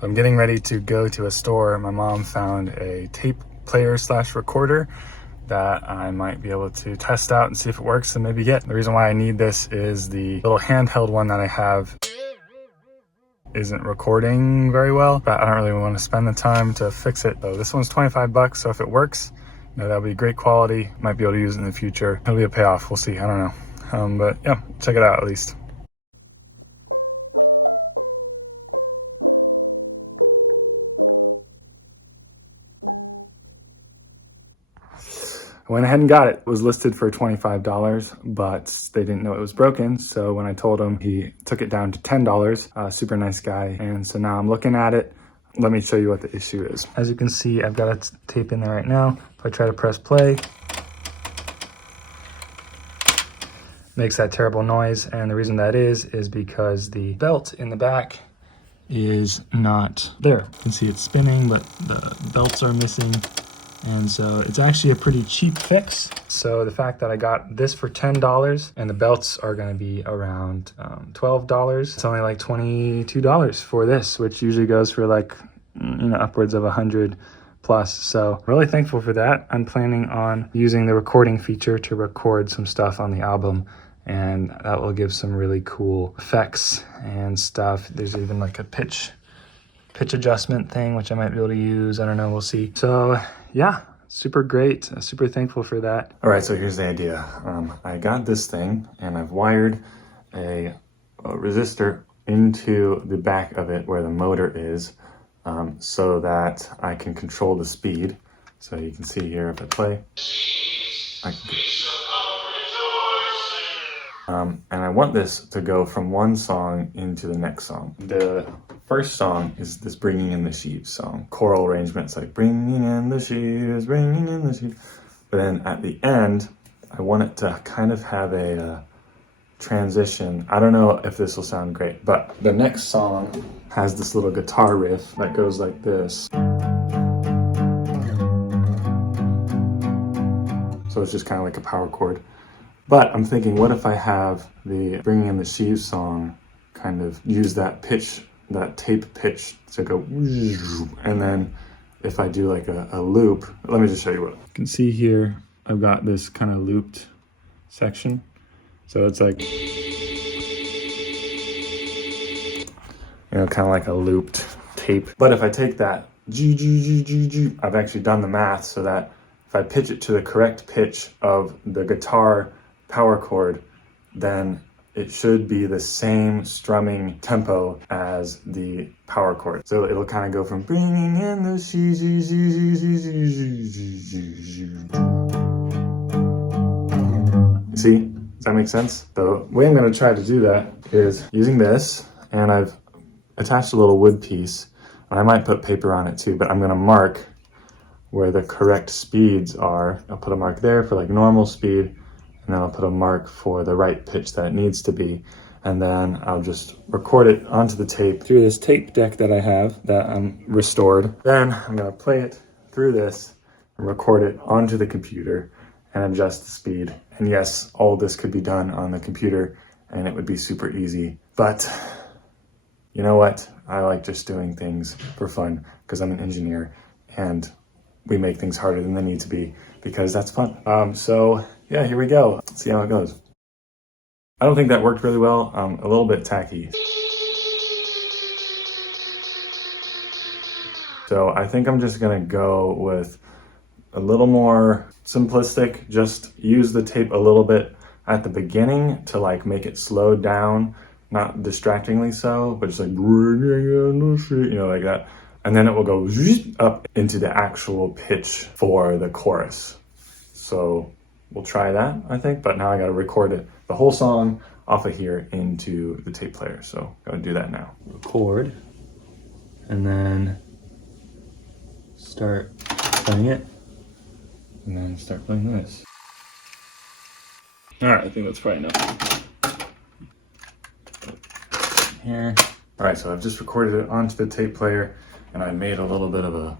I'm getting ready to go to a store. My mom found a tape player slash recorder that I might be able to test out and see if it works and maybe get. The reason why I need this is the little handheld one that I have isn't recording very well, but I don't really want to spend the time to fix it. So this one's 25 bucks, so if it works, that'll be great quality. Might be able to use it in the future. It'll be a payoff, we'll see, I don't know. But yeah, check it out at least. I went ahead and got it. It was listed for $25, but they didn't know it was broken. So when I told him, he took it down to $10. Super nice guy. And so now I'm looking at it. Let me show you what the issue is. As you can see, I've got a tape in there right now. If I try to press play, makes that terrible noise. And the reason that is because the belt in the back is not there. You can see it's spinning, but the belts are missing. And so it's actually a pretty cheap fix. So the fact that I got this for $10 and the belts are gonna be around $12, it's only like $22 for this, which usually goes for like, upwards of 100 plus. So really thankful for that. I'm planning on using the recording feature to record some stuff on the album, and that will give some really cool effects and stuff. There's even like a pitch adjustment thing, which I might be able to use. I don't know, we'll see. So yeah, super great. Super thankful for that. All right, so here's the idea. I got this thing and I've wired a resistor into the back of it where the motor is, so that I can control the speed. So you can see here if I play, and I want this to go from one song into the next song. The first song is this Bringing in the Sheaves song. Choral arrangements like bringing in the sheaves, bringing in the sheaves. But then at the end, I want it to kind of have a transition. I don't know if this will sound great, but the next song has this little guitar riff that goes like this. So it's just kind of like a power chord. But I'm thinking, what if I have the Bringing in the Sheaves song kind of use that pitch, that tape pitch to go, and then if I do like a loop, let me just show you what. You can see here, I've got this kind of looped section. So it's like, kind of like a looped tape. But if I take that, I've actually done the math so that if I pitch it to the correct pitch of the guitar power chord, then it should be the same strumming tempo as the power chord. So it'll kind of go from bringing in the sheaves. See, does that make sense? The way I'm gonna try to do that is using this, and I've attached a little wood piece. I might put paper on it too, but I'm gonna mark where the correct speeds are. I'll put a mark there for like normal speed, and then I'll put a mark for the right pitch that it needs to be. And then I'll just record it onto the tape through this tape deck that I have that I'm restored. Then I'm gonna play it through this and record it onto the computer and adjust the speed. And yes, all this could be done on the computer and it would be super easy. But you know what? I like just doing things for fun because I'm an engineer and we make things harder than they need to be because that's fun. So yeah, here we go. Let's see how it goes. I don't think that worked really well. A little bit tacky. So I think I'm just gonna go with a little more simplistic. Just use the tape a little bit at the beginning to like make it slow down, not distractingly so, but just like, like that. And then it will go up into the actual pitch for the chorus. So we'll try that, I think, but now I gotta record it, the whole song off of here into the tape player. So gotta do that now. Record, and then start playing it, and then start playing this. All right, I think that's probably enough. Here. All right, so I've just recorded it onto the tape player, and I made a little bit of a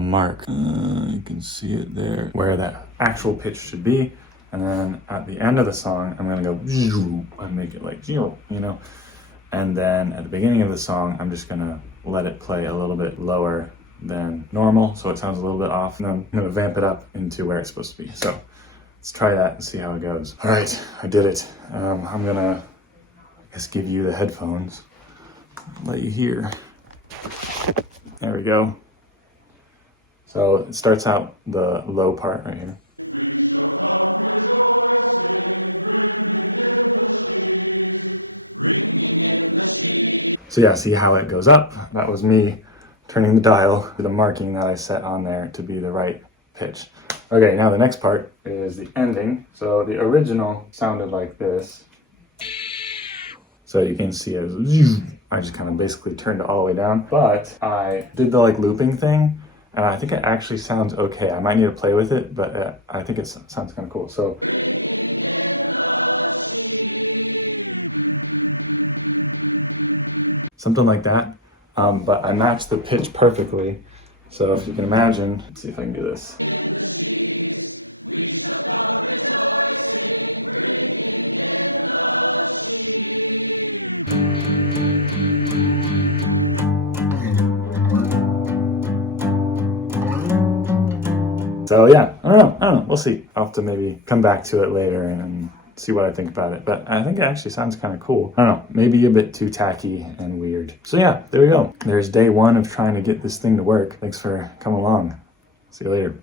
mark. You can see it there, where that actual pitch should be. And then at the end of the song, I'm gonna go and make it like, And then at the beginning of the song, I'm just gonna let it play a little bit lower than normal, so it sounds a little bit off, and then I'm gonna vamp it up into where it's supposed to be. So let's try that and see how it goes. All right, I did it. I'm gonna, I guess, give you the headphones, let you hear. There we go. So it starts out the low part right here. So yeah, see how it goes up? That was me turning the dial to the marking that I set on there to be the right pitch. Okay, now the next part is the ending. So the original sounded like this. So you can see it was, I just kind of basically turned it all the way down, but I did the like looping thing, and I think it actually sounds okay. I might need to play with it, but I think it sounds kind of cool. So something like that, but I matched the pitch perfectly. So if you can imagine, let's see if I can do this. So yeah, I don't know, we'll see. I'll have to maybe come back to it later and see what I think about it. But I think it actually sounds kind of cool. I don't know, maybe a bit too tacky and weird. So yeah, there we go. There's day one of trying to get this thing to work. Thanks for coming along. See you later.